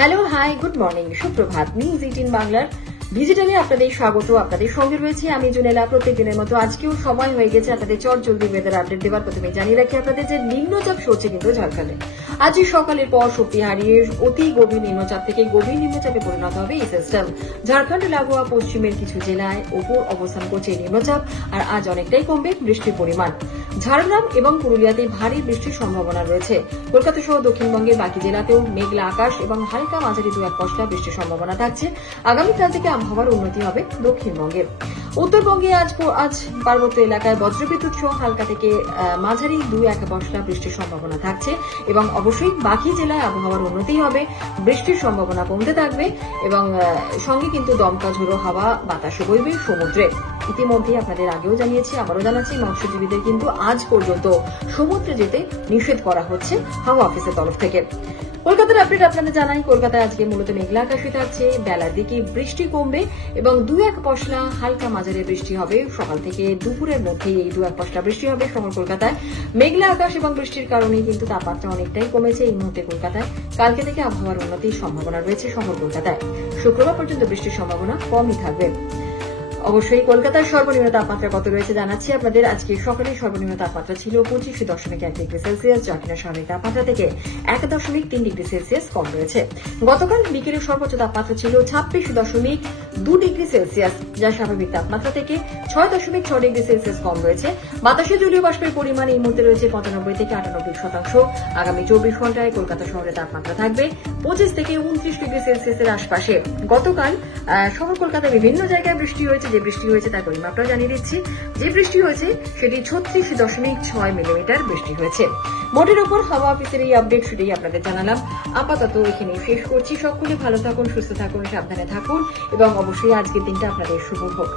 Hello, high, good morning, সুপ্রভাত। News 18 বাংলার ডিজিটালে আপনাদের স্বাগত। আপনাদের সঙ্গে রয়েছে আমি জুনেলা। প্রত্যেকদিনের মতো আজকেও সময় হয়ে গেছে আপনাদের চট জলদি ওয়েদার আপডেট দেওয়ার। প্রথমে জানিয়ে রাখি আপনাদের যে নিম্নচাপ সরছে কিন্তু ঝাড়খণ্ডে। আজ সকালের পর শক্তি হারিয়ে অতি গভীর নিম্নচাপ থেকে গভীর নিম্নচাপে পরিণত হবে এই সিস্টেম। ঝাড়খণ্ড লাগোয়া পশ্চিমের কিছু জেলায় ওপর অবস্থান করছে এই নিম্নচাপ, আর আজ অনেকটাই কমবে বৃষ্টির পরিমাণ। ঝাড়গ্রাম এবং পুরুলিয়াতে ভারী বৃষ্টির সম্ভাবনা রয়েছে। কলকাতা সহ দক্ষিণবঙ্গের বাকি জেলাতেও মেঘলা আকাশ এবং হালকা মাঝারি 2-1 পশলা বৃষ্টির সম্ভাবনা থাকছে। আগামীকাল থেকে আবহাওয়ার উন্নতি হবে দক্ষিণবঙ্গে। উত্তরবঙ্গে আজ পার্বত্য এলাকায় বজ্রবিদ্যুৎ সহ হালকা থেকে মাঝারি 2-1 পশলা বৃষ্টির সম্ভাবনা থাকছে এবং অবশ্যই বাকি জেলায় আবহাওয়ার উন্নতি হবে, বৃষ্টির সম্ভাবনা কমতে থাকবে এবং সঙ্গে কিন্তু দমকা ঝোড়ো হাওয়া বাতাসে বইবে সমুদ্রে। ইতিমধ্যে আপনাদের আগেও জানিয়েছি, আবারও জানাচ্ছি, মৎস্যজীবীদের কিন্তু আজ পর্যন্ত সমুদ্রে যেতে নিষেধ করা হচ্ছে হাওয়া অফিসের তরফ থেকে। কলকাতার আপডেট আপনাদের জানাই। কলকাতায় আজকে মূলত মেঘলা আকাশে থাকছে। বেলার দিকে বৃষ্টি কমবে এবং 2-1 পশলা হালকা মাঝারি বৃষ্টি হবে সকাল থেকে দুপুরের মধ্যেই। এই 2-1 পশলা বৃষ্টি হবে শহর কলকাতায়। মেঘলা আকাশ এবং বৃষ্টির কারণে কিন্তু তাপমাত্রা অনেকটাই কমেছে এই মুহূর্তে কলকাতায়। কালকে থেকে আবহাওয়ার উন্নতির সম্ভাবনা রয়েছে শহর কলকাতায়। শুক্রবার পর্যন্ত বৃষ্টির সম্ভাবনা কমই থাকবে। অবশ্যই কলকাতার সর্বনিম্ন তাপমাত্রা কত রয়েছে জানাচ্ছি আপনাদের। আজকে সকালে সর্বনিম্ন তাপমাত্রা ছিল 25.1 ডিগ্রি সেলসিয়াস, যা কিনা স্বাভাবিক তাপমাত্রা থেকে 1.3 ডিগ্রি সেলসিয়াস কম রয়েছে। গতকাল বিকেলের সর্বোচ্চ তাপমাত্রা ছিল 26.2 ডিগ্রি সেলসিয়াস, যা স্বাভাবিক তাপমাত্রা থেকে 6.6 ডিগ্রি সেলসিয়াস কম রয়েছে। বাতাসে জলীয় বাষ্পের পরিমাণ এই মুহূর্তে রয়েছে 95 থেকে 98%। আগামী 24 ঘন্টায় কলকাতা শহরে তাপমাত্রা থাকবে 25 থেকে 29 ডিগ্রি সেলসিয়াসের আশপাশে। গতকাল শহর কলকাতায় বিভিন্ন জায়গায় বৃষ্টি হয়েছে। যে বৃষ্টি হয়েছে তার পরিমাপটাও জানিয়ে দিচ্ছি। যে বৃষ্টি হয়েছে সেটি 36.6 মিলিমিটার বৃষ্টি হয়েছে। মোটের ওপর হাওয়া অফিসের এই আপডেট সেটাই আপনাদের জানালাম। আপাতত এখানে শেষ করছি। সকলে ভালো থাকুন, সুস্থ থাকুন, সাবধানে থাকুন এবং অবশ্যই আজকের দিনটা আপনাদের শুভ হোক।